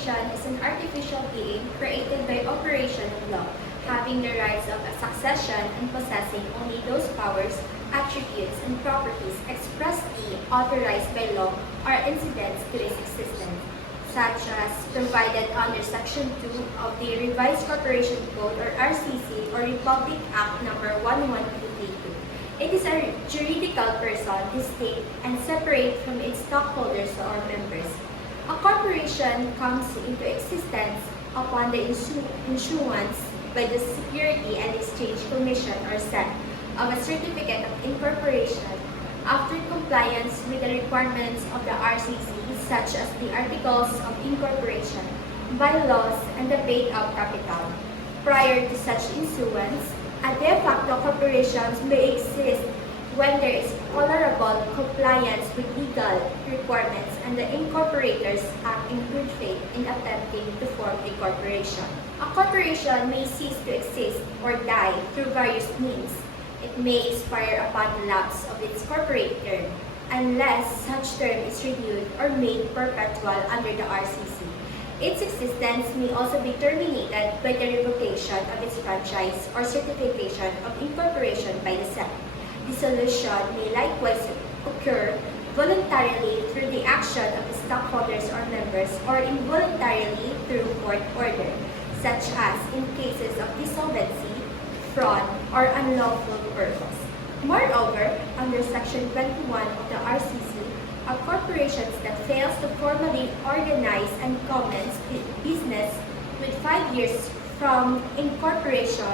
corporation is an artificial being created by operation of law, having the rights of succession and possessing only those powers, attributes, and properties expressly authorized by law or incidents to its existence, such as provided under Section 2 of the Revised Corporation Code or RCC or Republic Act No. 11232. It is a juridical person, distinct and separate from its stockholders or members. A corporation comes into existence upon the issuance by the Security and Exchange Commission or SEC of a certificate of incorporation after compliance with the requirements of the RCC such as the Articles of Incorporation, bylaws, and the paid-out capital. Prior to such issuance, a de facto corporation may exist when there is tolerable compliance with legal requirements and the incorporators act in good faith in attempting to form a corporation. A corporation may cease to exist or die through various means. It may expire upon the lapse of its corporate term, unless such term is renewed or made perpetual under the RCC. Its existence may also be terminated by the revocation of its franchise or certification of incorporation by the SEC. Dissolution may likewise occur voluntarily through the action of the stockholders or members or involuntarily through court order, such as in cases of dissolvency, fraud, or unlawful purpose. Moreover, under Section 21 of the RCC, a corporation that fails to formally organize and commence business with 5 years from incorporation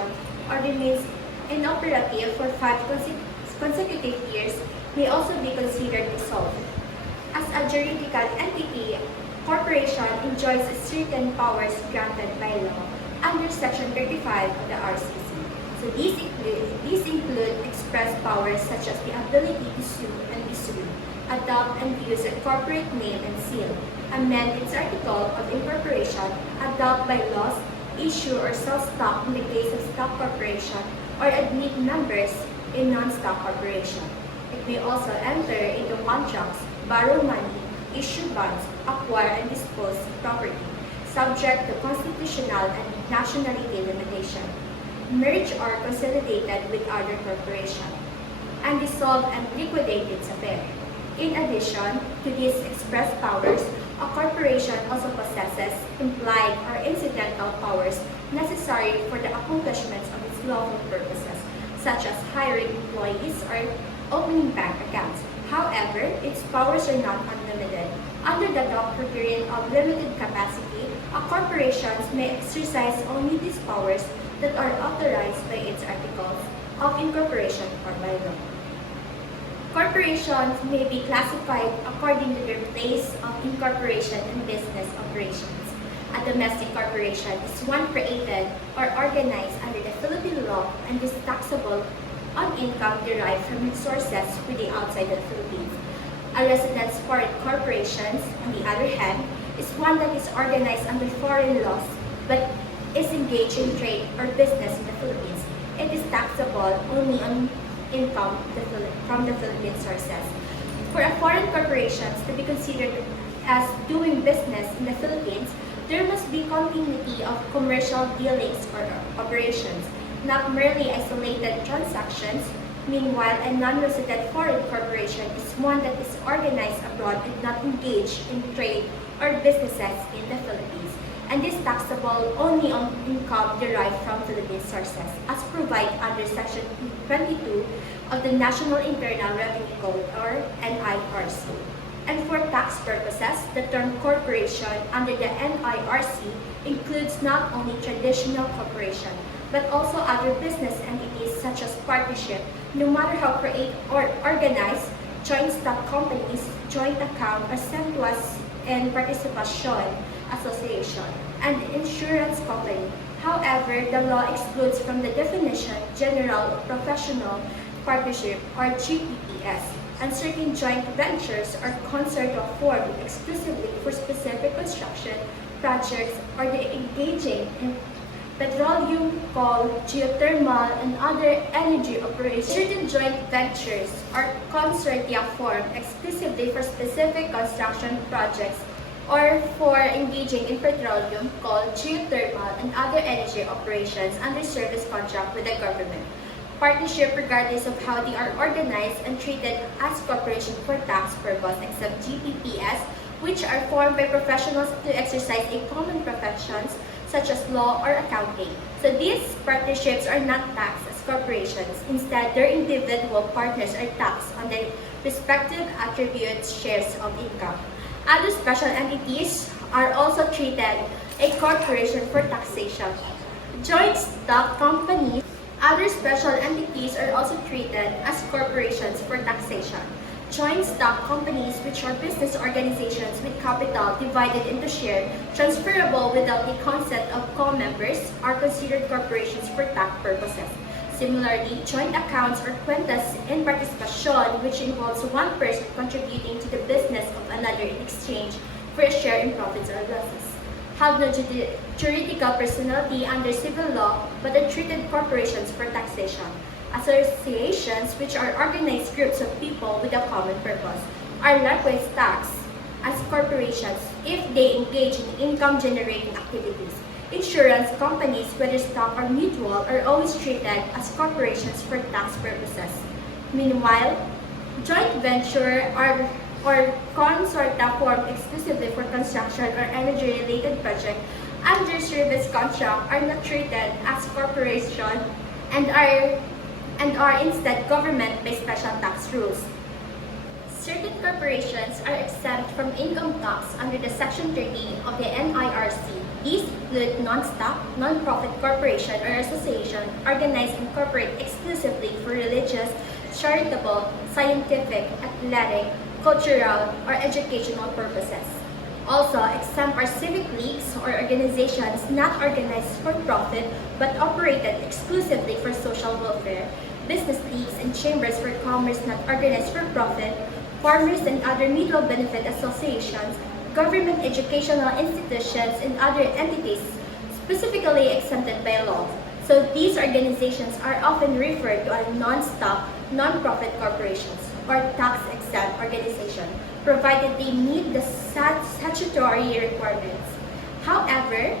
or remains inoperative for 5 consecutive years may also be considered dissolved. As a juridical entity, corporation enjoys certain powers granted by law under Section 35 of the RCC. So these include express powers such as the ability to sue and be sued, adopt and use a corporate name and seal, amend its article of incorporation, adopt bylaws, issue or sell stock in the case of stock corporation, or admit members in non-stock corporation. It may also enter into contracts, borrow money, issue bonds, acquire and dispose property, subject to constitutional and nationality limitation, merge or consolidated with other corporation, and dissolve and liquidate its affair. In addition to these express powers, a corporation also possesses implied or incidental powers necessary for the accomplishments of its lawful purposes, such as hiring employees or opening bank accounts. However, its powers are not unlimited. Under the doctrine of limited capacity, a corporation may exercise only these powers that are authorized by its articles of incorporation or by law. Corporations may be classified according to their place of incorporation and business operations. A domestic corporation is one created or organized under the Philippine law and is taxable on income derived from sources within outside the Philippines. A residence foreign corporation, on the other hand, is one that is organized under foreign laws but is engaged in trade or business in the Philippines. It is taxable only on income from the Philippine sources. For a foreign corporation to be considered as doing business in the Philippines, there must be continuity of commercial dealings or operations, not merely isolated transactions. Meanwhile, a non-resident foreign corporation is one that is organized abroad and not engaged in trade or businesses in the Philippines, and is taxable only on income derived from Philippine sources, as provided under Section 22 of the National Internal Revenue Code, or NIRC. And for tax purposes, the term corporation under the NIRC includes not only traditional corporation, but also other business entities such as partnership, no matter how created or organized, joint stock companies, joint account, or surplus and participation association, and insurance company. However, the law excludes from the definition general professional partnership or GPPS, and certain joint ventures or consortia formed exclusively for specific construction projects or the engaging in petroleum, coal, geothermal, and other energy operations. Certain joint ventures or consortia formed exclusively for specific construction projects or for engaging in petroleum, coal, geothermal, and other energy operations under service contract with the government. Partnership, regardless of how they are organized and treated as corporation for tax purpose, except GPPS, which are formed by professionals to exercise a common professions such as law or accounting. So these partnerships are not taxed as corporations. Instead, their individual partners are taxed on their respective attributes shares of income. Other special entities are also treated a corporation for taxation. Joint stock companies, other special entities are also treated as corporations for taxation. Joint stock companies, which are business organizations with capital divided into shares transferable without the consent of co-members, are considered corporations for tax purposes. Similarly, joint accounts or cuentas en participación, which involves one person contributing to the business of another in exchange for a share in profits or losses, have no juridical personality under civil law but are treated corporations for taxation. Associations, which are organized groups of people with a common purpose, are likewise taxed as corporations if they engage in income-generating activities. Insurance companies, whether stock or mutual, are always treated as corporations for tax purposes. Meanwhile, joint venture or consortia formed exclusively for construction or energy-related project under service contract are not treated as corporation and are instead government by special tax rules. Certain corporations are exempt from income tax under the Section 30 of the NIRC. These include non-stock, non-profit corporation or association organized and corporate exclusively for religious, charitable, scientific, athletic, cultural, or educational purposes. Also, exempt are civic leagues or organizations not organized for profit but operated exclusively for social welfare, business leagues and chambers for commerce not organized for profit, farmers and other mutual benefit associations, government educational institutions, and other entities specifically exempted by law. So these organizations are often referred to as non-stock, non-profit corporations or tax-exempt organization, provided they meet the statutory requirements. However,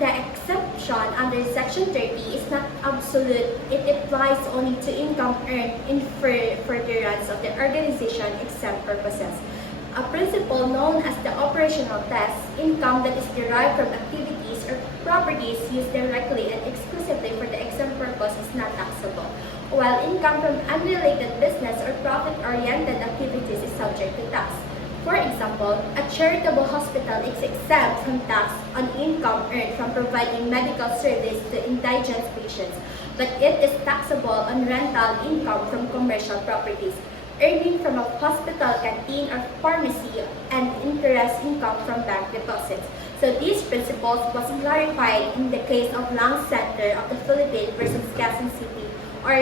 the exemption under Section 30 is not absolute. It applies only to income earned in furtherance of the organization exempt purposes. A principle known as the operational test, income that is derived from activities or properties used directly and exclusively for the exempt purpose is not taxable, while income from unrelated business or profit-oriented activities is subject to tax. For example, a charitable hospital is exempt from tax on income earned from providing medical service to indigent patients, but it is taxable on rental income from commercial properties, earning from a hospital canteen or pharmacy, and interest income from bank deposits. So these principles was clarified in the case of Lang Center of the Philippines versus Quezon City, or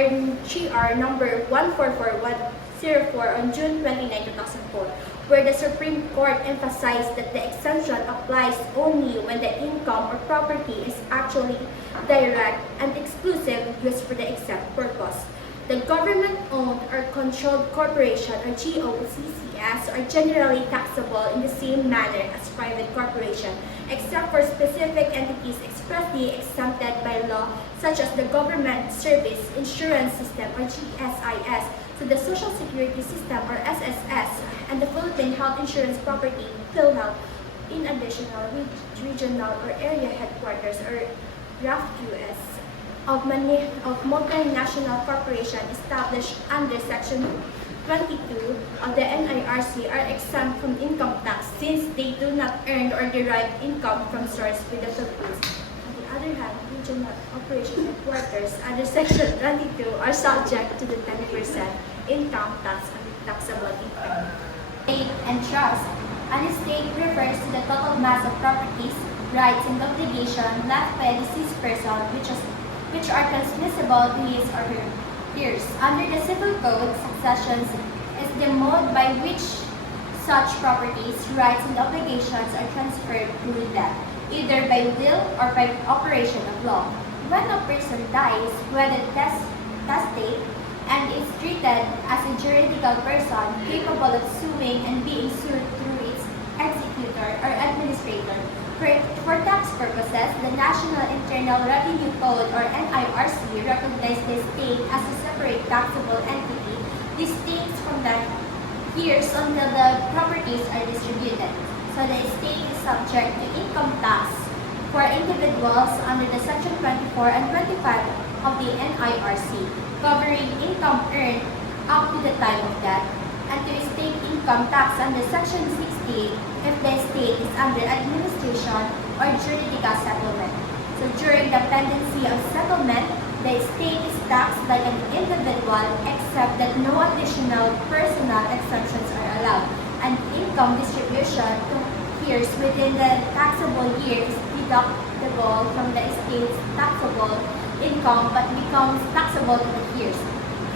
GR number 144104 on June 29, 2004, where the Supreme Court emphasized that the exemption applies only when the income or property is actually direct and exclusive used for the exempt purpose. The government-owned or controlled corporation or GOCCS are generally taxable in the same manner as private corporation, except for specific entities expressly exempted by law, such as the Government Service Insurance System or GSIS, to the Social Security System or SSS, and the Philippine Health Insurance Property PhilHealth, in additional regional or area headquarters or RAFQS of multinational corporation established under Section 22 of the NIRC are exempt from income tax since they do not earn or derive income from source with the Philippines. On the other hand, regional operation headquarters under Section 22 are subject to the 10% income tax on taxable income. Estate and trust. An estate refers to the total mass of properties, rights, and obligations left by a deceased person which are transmissible to his or her heirs. Under the Civil Code, succession is the mode by which such properties, rights, and obligations are transferred through death, either by will or by operation of law. When a person dies, whether testate, and is treated as a juridical person capable of suing and being sued through its executor or purposes, the National Internal Revenue Code or NIRC recognizes the state as a separate taxable entity distinct from the years until the properties are distributed. So the estate is subject to income tax for individuals under the Section 24 and 25 of the NIRC, covering income earned up to the time of death, and to estate income tax under Section 60 if the estate is under administration or juridical settlement. So during the pendency of settlement, the estate is taxed like an individual except that no additional personal exemptions are allowed, and income distribution to heirs within the taxable year is deductible from the estate's taxable income but becomes taxable to the heirs.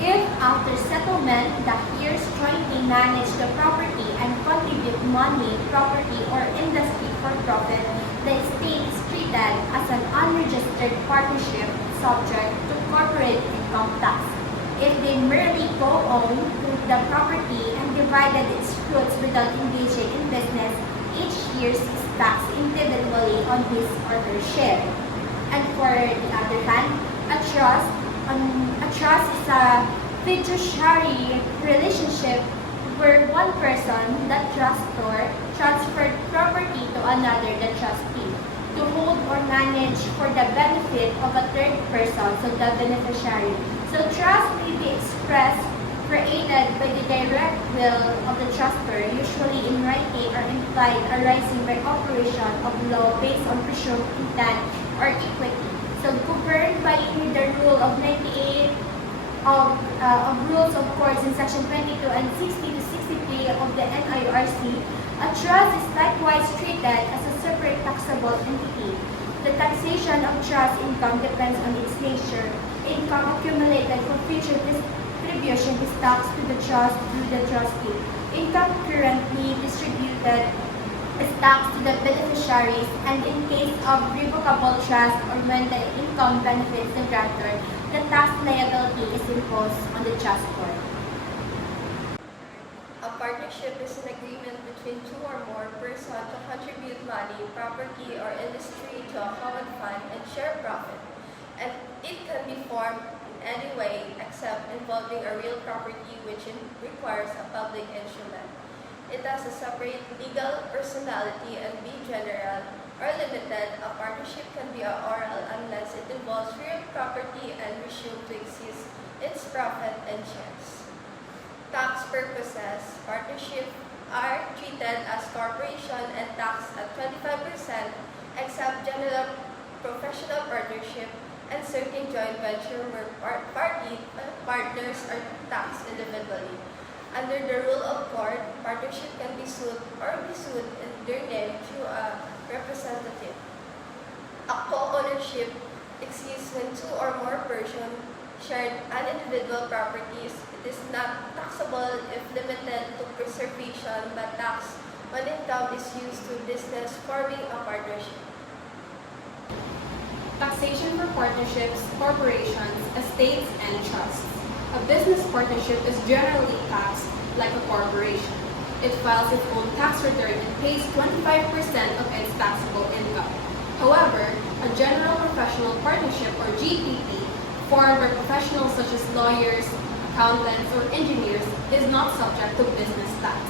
If after settlement, the heirs jointly manage the property and contribute money, property, or industry for profit, the estate is treated as an unregistered partnership subject to corporate income tax. If they merely co-own the property and divided its fruits without engaging in business, each year is taxed individually on his or her share. And for the other hand, a trust is a fiduciary relationship where one person, the trustor, transferred property to another, the trustee, to hold or manage for the benefit of a third person, so the beneficiary. So trust may be expressed, created by the direct will of the trustor, usually in writing or implied arising by operation of law based on presumed intent or equity. So governed by the rule of 98 of rules of courts in section 22 and 60 to 63 of the NIRC, a trust is likewise treated as a separate taxable entity. The taxation of trust income depends on its nature. Income accumulated for future distribution is taxed to the trust through the trustee. Income currently distributed is taxed to the beneficiaries, and in case of revocable trust or when the income benefits the grantor, the tax liability is imposed on the trustor. A partnership is an agreement between two or more persons to contribute money, property, or industry to a common fund and share profit. And it can be formed in any way except involving a real property which requires a public instrument. It has a separate legal personality and be general or limited. A partnership can be oral unless it involves real property and presumed to exist its profit and shares. Tax purposes, partnerships are treated as corporation and taxed at 25% except general professional partnership and certain joint venture where partners are taxed individually. Under the rule of court, partnership can be sued or be sued in their name through a representative. A co-ownership exists when two or more persons shared an individual properties. It is not taxable if limited to preservation, but taxed when income is used to business forming a partnership. Taxation for partnerships, corporations, estates, and trusts. A business partnership is generally taxed like a corporation. It files its own tax return and pays 25% of its taxable income. However, a general professional partnership or GPP formed by professionals such as lawyers, accountants, or engineers is not subject to business tax.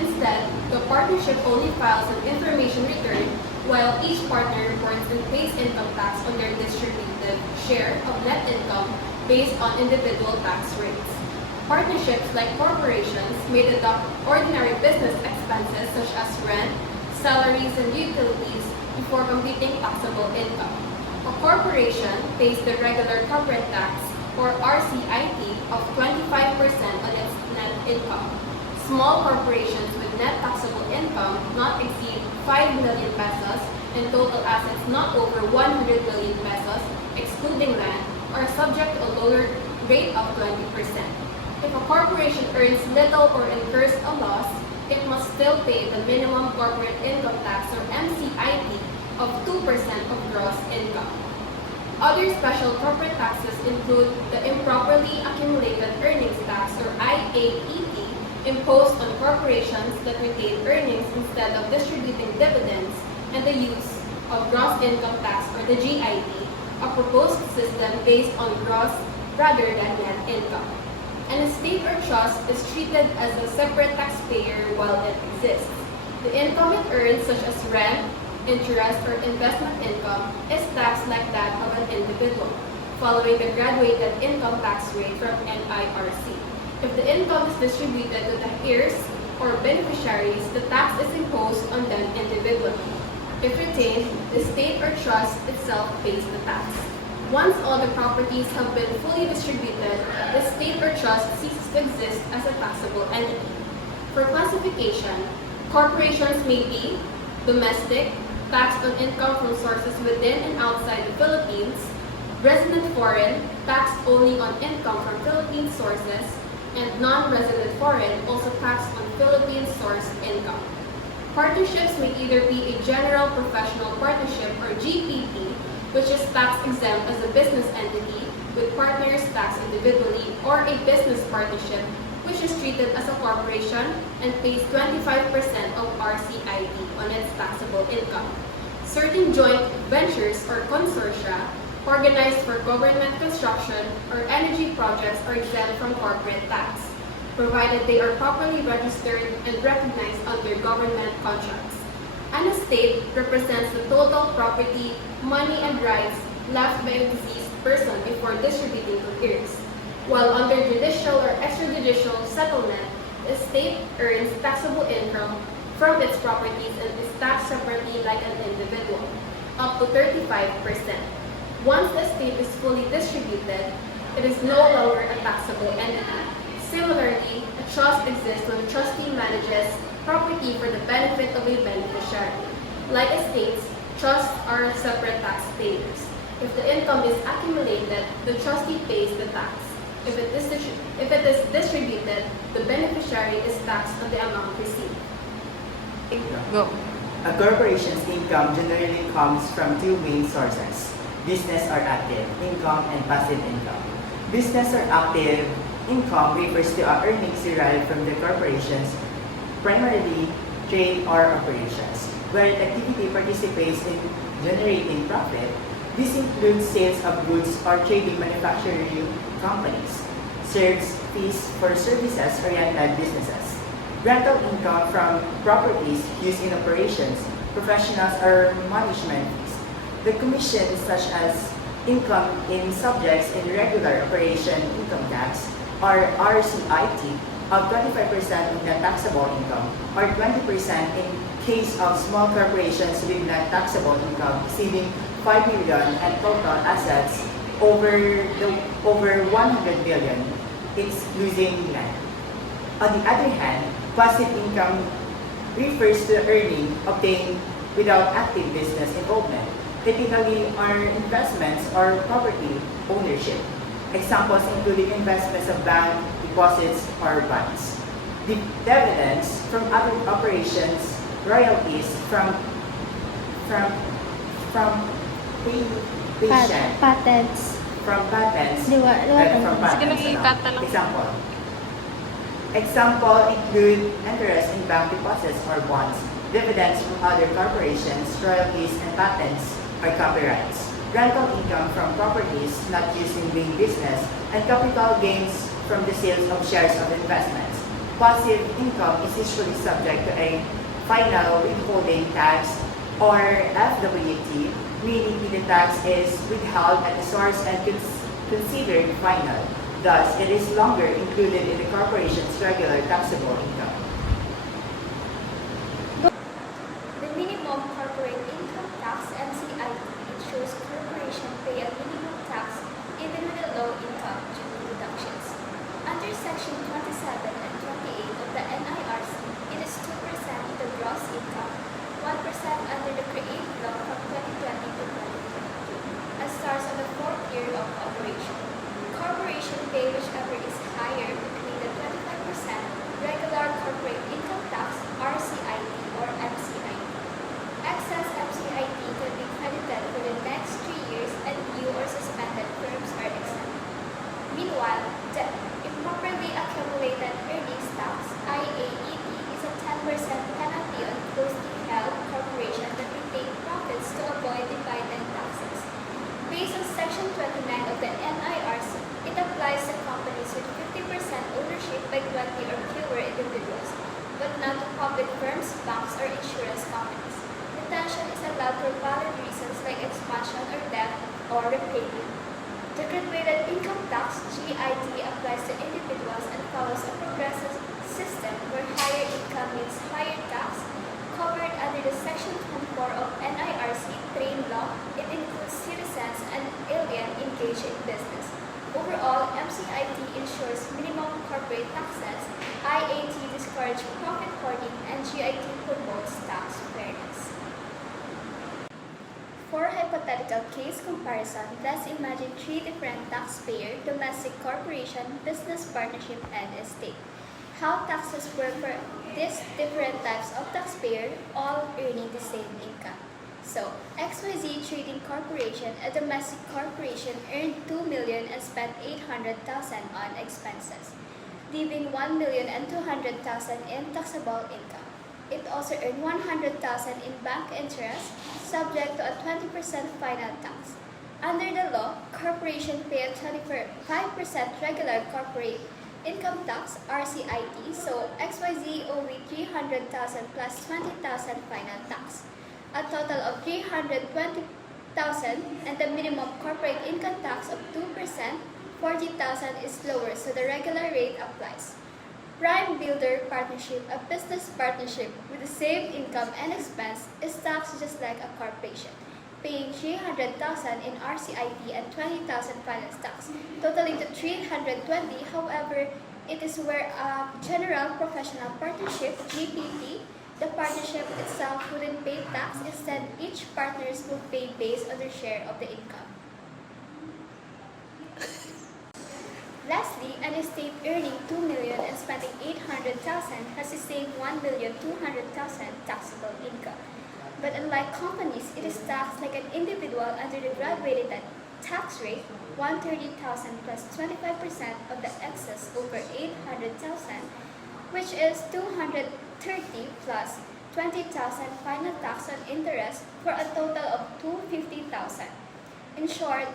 Instead, the partnership only files an information return while each partner reports and pays income tax on their distributive share of net income based on individual tax rates. Partnerships, like corporations, may deduct ordinary business expenses such as rent, salaries, and utilities before computing taxable income. A corporation pays the regular corporate tax, or RCIT, of 25% on its net income. Small corporations with net taxable income not exceed 5 million pesos and total assets not over 100 million pesos, excluding land, are subject to a lower rate of 20%. If a corporation earns little or incurs a loss, it must still pay the minimum corporate income tax, or MCIT, of 2% of gross income. Other special corporate taxes include the improperly accumulated earnings tax, or IAET, imposed on corporations that retain earnings instead of distributing dividends, and the use of gross income tax, or the GIT, a proposed system based on gross rather than net income. An estate or trust is treated as a separate taxpayer while it exists. The income it earns, such as rent, interest, or investment income, is taxed like that of an individual, following the graduated income tax rate from NIRC. If the income is distributed to the heirs or beneficiaries, the tax is imposed on them individually. If retained, the state or trust itself pays the tax. Once all the properties have been fully distributed, the state or trust ceases to exist as a taxable entity. For classification, corporations may be domestic, taxed on income from sources within and outside the Philippines; resident foreign, taxed only on income from Philippine sources; and non-resident foreign, also taxed on Philippine-sourced income. Partnerships may either be a general professional partnership, or GPP, which is tax-exempt as a business entity with partners taxed individually, or a business partnership, which is treated as a corporation and pays 25% of RCID on its taxable income. Certain joint ventures or consortia organized for government construction or energy projects are exempt from corporate tax, provided they are properly registered and recognized under government contracts. An estate represents the total property, money, and rights left by a deceased person before distributing to heirs, while under judicial or extrajudicial settlement, the estate earns taxable income from its properties and is taxed separately like an individual, up to 35%. Once the estate is fully distributed, it is no longer a taxable entity. Similarly, a trust exists when a trustee manages property for the benefit of a beneficiary. Like estates, trusts are separate taxpayers. If the income is accumulated, the trustee pays the tax. If it is distributed, the beneficiary is taxed on the amount received. Go. A corporation's income generally comes from two main sources: business or active income and passive income. Business or active income refers to earnings derived from the corporation's primarily trade or operations, where the activity participates in generating profit. This includes sales of goods or trading manufacturing companies, serves fees for services-oriented businesses, rental income from properties used in operations, professionals or management fees. The commissions such as income in subjects in regular operation income tax, or RCIT, of 25% of net taxable income, or 20% in case of small corporations with net taxable income exceeding 5 million and total assets over 100 million, excluding land. On the other hand, passive income refers to earning obtained without active business involvement, typically are investments or property ownership. Examples including investments of bank deposits or bonds. Dividends from other operations, royalties from patient, Patents. from patents, Liwa and from Sige, patents. nag-i-cut na lang. Example include interest in bank deposits or bonds, dividends from other corporations, royalties, and patents or copyrights, rental income from properties not used in doing business, and capital gains from the sales of shares of investments. Passive income is usually subject to a final withholding tax, or FWT, meaning the tax is withheld at the source and considered final. Thus, it is longer included in the corporation's regular taxable income. The minimum corporate income tax (MCIT) ensures corporations pay a minimum tax even with a low income due to deductions. Under Section 27 and 28 of the NIRC, it is 2% of the gross income, 1% under the CREATE Law from 2020 to 2022, as starts on the 4th year of operation. Corporation pay whichever is higher between the 25% regular corporate income tax (RCIT) or MCIT. Excess MCIT can be credited for the next 3 years and new or suspended firms are exempt. Meanwhile, the improperly accumulated earnings tax (IAET) is a 10% penalty on closely held corporations that retain profits to above income tax, GIT, applies to individuals and follows a progressive system where higher income means higher tax. Covered under the Section 24 of NIRC Trade Law, it includes citizens and aliens engaged in business. Overall, MCIT ensures minimum corporate taxes, IAT discourages profit hoarding, and GIT promotes tax fairness. For hypothetical case comparison, let's imagine three different taxpayers: domestic corporation, business partnership, and estate. How taxes work for these different types of taxpayer, all earning the same income. So, XYZ Trading Corporation, a domestic corporation, earned $2 million and spent $800,000 on expenses, leaving $1,200,000 in taxable income. It also earned $100,000 in bank interest, subject to a 20% final tax. Under the law, corporations pay a 25% regular corporate income tax (RCIT), so XYZ owed $300,000 plus $20,000 final tax, a total of $320,000, and the minimum corporate income tax of 2%, $40,000 is lower, so the regular rate applies. Prime Builder Partnership, a business partnership with the same income and expense, is taxed just like a corporation, paying $300,000 in RCIT and $20,000 finance tax, totaling to $320,000. However, it is where a general professional partnership (GPP), the partnership itself wouldn't pay tax. Instead, each partners will pay based on their share of the income. Lastly, an estate earning $2 million and spending $800,000 has the same $1,200,000 taxable income. But unlike companies, it is taxed like an individual under the graduated tax rate, $130,000 plus 25% of the excess over $800,000, which is $230,000 plus $20,000 final tax on interest, for a total of $250,000. In short,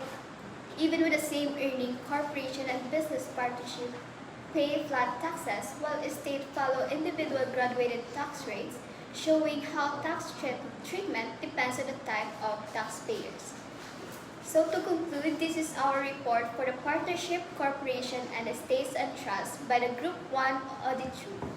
even with the same earning, corporation and business partnership pay flat taxes, while estate follow individual graduated tax rates, showing how tax treatment depends on the type of taxpayers. So to conclude, this is our report for the partnership, corporation, and estates and trusts by the Group 1 Audit Group.